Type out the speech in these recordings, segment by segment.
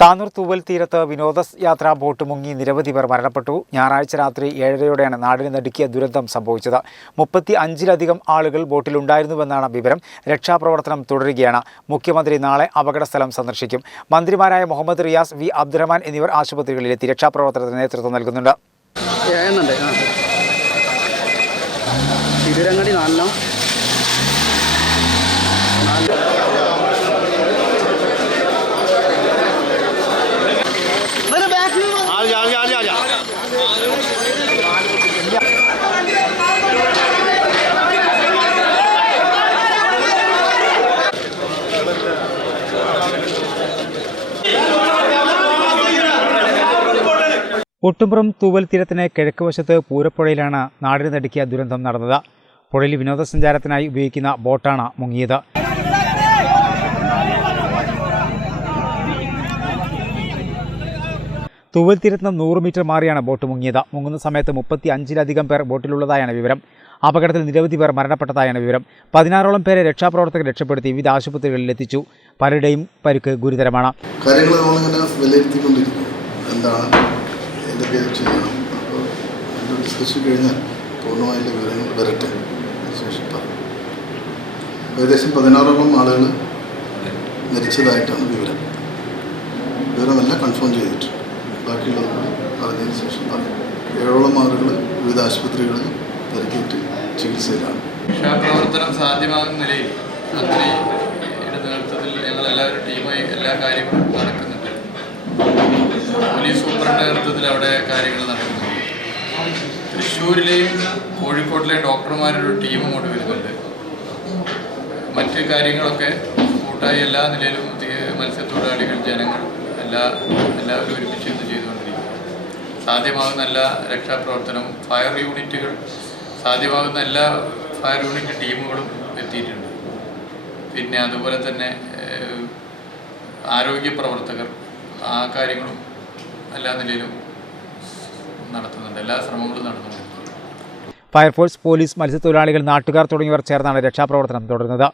താനൂർ തൂവൽ തീരത്ത് വിനോദയാത്രാ ബോട്ട് മുങ്ങി നിരവധി പേർ മരണപ്പെട്ടു. ഞായറാഴ്ച രാത്രി 7:30-യോടെയാണ് നാടിന് നടുക്കിയ ദുരന്തം സംഭവിച്ചത്. 35-ലധികം ആളുകൾ ബോട്ടിലുണ്ടായിരുന്നുവെന്നാണ് വിവരം. രക്ഷാപ്രവർത്തനം തുടരുകയാണ്. മുഖ്യമന്ത്രി നാളെ അപകടസ്ഥലം സന്ദർശിക്കും. മന്ത്രിമാരായ മുഹമ്മദ് റിയാസ്, വി അബ്ദുറഹ്മാൻ എന്നിവർ ആശുപത്രികളിലെത്തി രക്ഷാപ്രവർത്തനത്തിന് നേതൃത്വം നൽകുന്നുണ്ട്. ഒട്ടുംപുറം തൂവൽ തീരത്തിന് കിഴക്ക് വശത്ത് പൂരപ്പുഴയിലാണ് നാടിന് നടുക്കിയ ദുരന്തം നടന്നത്. പുഴയിൽ വിനോദസഞ്ചാരത്തിനായി ഉപയോഗിക്കുന്ന ബോട്ടാണ് മുങ്ങിയത്. തൂവൽ തീരത്ത് നിന്ന് 100 മീറ്റർ മാറിയാണ് ബോട്ട് മുങ്ങിയത്. മുങ്ങുന്ന സമയത്ത് 35-ലധികം പേർ ബോട്ടിലുള്ളതായാണ് വിവരം. അപകടത്തിൽ നിരവധി പേർ മരണപ്പെട്ടതായാണ് വിവരം. 16ഓളം പേരെ രക്ഷാപ്രവർത്തകർ രക്ഷപ്പെടുത്തി വിവിധ ആശുപത്രികളിൽ എത്തിച്ചു. പലരുടെയും പരിക്ക് ഗുരുതരമാണ്. എന്തൊക്കെ ചെയ്യണം, അപ്പോൾ എൻ്റെ ഡിസ്കഷൻ കഴിഞ്ഞാൽ പൂർണ്ണമായിട്ട് വിവരങ്ങൾ വരട്ടെ. അതിനുശേഷം ഏകദേശം 16ഓളം ആളുകൾ മരിച്ചതായിട്ടാണ് വിവരമെല്ലാം കൺഫേം ചെയ്തിട്ടുണ്ട്. ബാക്കിയുള്ളത് പറഞ്ഞതിന് ശേഷം പറയും. 7ഓളം ആളുകൾ വിവിധ ആശുപത്രികളിൽ പരിക്കേറ്റ് ചികിത്സയിലാണ്. രക്ഷാപ്രവർത്തനം സാധ്യമാകുന്ന നിലയിൽ മന്ത്രിയുടെ നേതൃത്വത്തിൽ ഞങ്ങളെല്ലാവരും ടീമായി എല്ലാ കാര്യങ്ങളും നടക്കുന്നുണ്ട്. പോലീസ് സൂപ്രണ്ട് നേതൃത്വത്തിൽ അവിടെ കാര്യങ്ങൾ നടക്കുന്നുണ്ട്. തൃശ്ശൂരിലെയും കോഴിക്കോട്ടിലെയും ഡോക്ടർമാരുടെ ടീം അങ്ങോട്ട് വരുന്നുണ്ട്. മറ്റ് കാര്യങ്ങളൊക്കെ കൂട്ടായി എല്ലാ നിലയിലും മത്സ്യത്തൊഴിലാളികൾ, ജനങ്ങൾ എല്ലാവരും ഒരുമിച്ച് ഇത് ചെയ്തുകൊണ്ടിരിക്കും. സാധ്യമാകുന്ന എല്ലാ രക്ഷാപ്രവർത്തനവും ഫയർ യൂണിറ്റുകൾ സാധ്യമാകുന്ന എല്ലാ ഫയർ യൂണിറ്റ് ടീമുകളും എത്തിയിട്ടുണ്ട്. പിന്നെ അതുപോലെ തന്നെ ആരോഗ്യ പ്രവർത്തകർ ആ കാര്യങ്ങളും എല്ലാ നിലയിലും നടത്തുന്നുണ്ട്. എല്ലാ ശ്രമങ്ങളും നടത്തുന്നുണ്ട്. ഫയർഫോഴ്സ്, പോലീസ്, മത്സ്യത്തൊഴിലാളികൾ, നാട്ടുകാർ തുടങ്ങിയവർ ചേർന്നാണ് രക്ഷാപ്രവർത്തനം തുടരുന്നത്.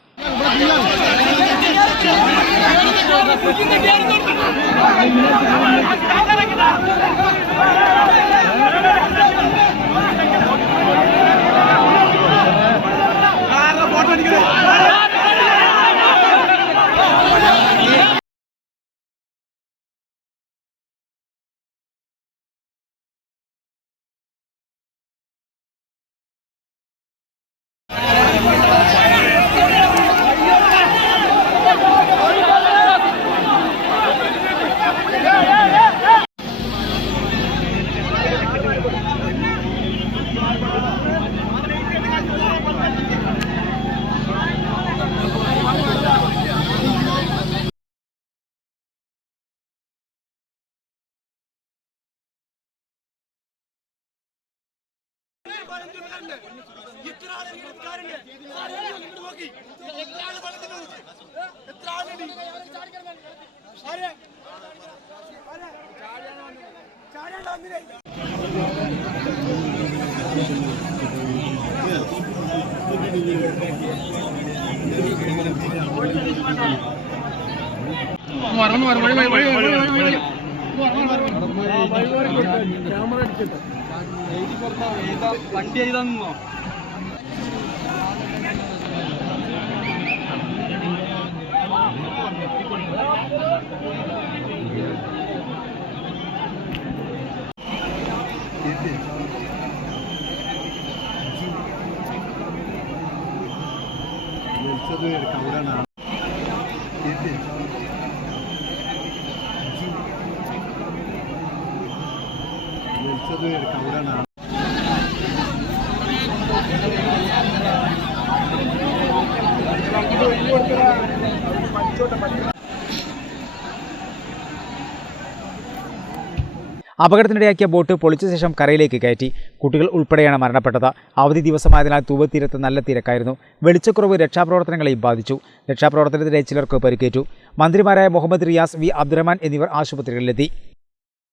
വണ്ടി ചെയ്തോ അപകടത്തിനിടയാക്കിയ ബോട്ട് പൊളിച്ച ശേഷം കരയിലേക്ക് കയറ്റി. കുട്ടികൾ ഉൾപ്പെടെയാണ് മരണപ്പെട്ടത്. അവധി ദിവസമായതിനാൽ തൂവൽ തീരത്ത് നല്ല തിരക്കായിരുന്നു. വെളിച്ചക്കുറവ് രക്ഷാപ്രവർത്തനങ്ങളെയും ബാധിച്ചു. രക്ഷാപ്രവർത്തനത്തിനിടെ ചിലർക്ക് പരിക്കേറ്റു. മന്ത്രിമാരായ മുഹമ്മദ് റിയാസ്, വി അബ്ദുറഹ്മാൻ എന്നിവർ ആശുപത്രികളിലെത്തി.